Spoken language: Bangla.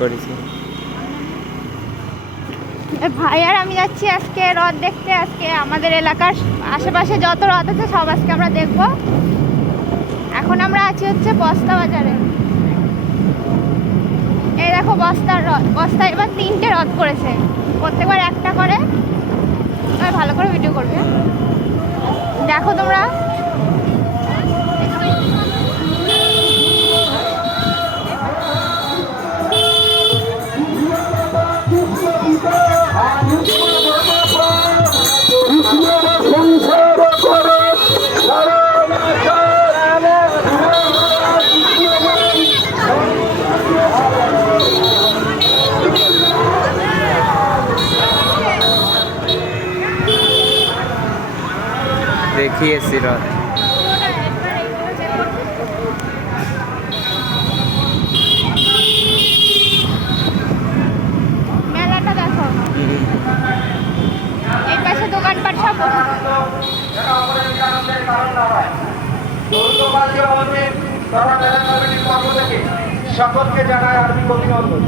করেছি। ভাই আর আমি যাচ্ছি আজকে রথ দেখতে। আজকে আমাদের এলাকার আশেপাশে যত রথ আছে সব আজকে আমরা দেখব। এখন আমরা আছি হচ্ছে বস্তা বাজারে। এই দেখো বস্তার রথ। বস্তা এবার 3টে রথ করেছে, প্রত্যেকবার একটা করে। ভালো করে ভিডিও করবে, দেখো তোমরা। দেখিয়েছি রথ। মেলাটা দেখো, এই পাশে দোকানপাট সব। সকলকে জানায় আর্থিক অভিনন্দন।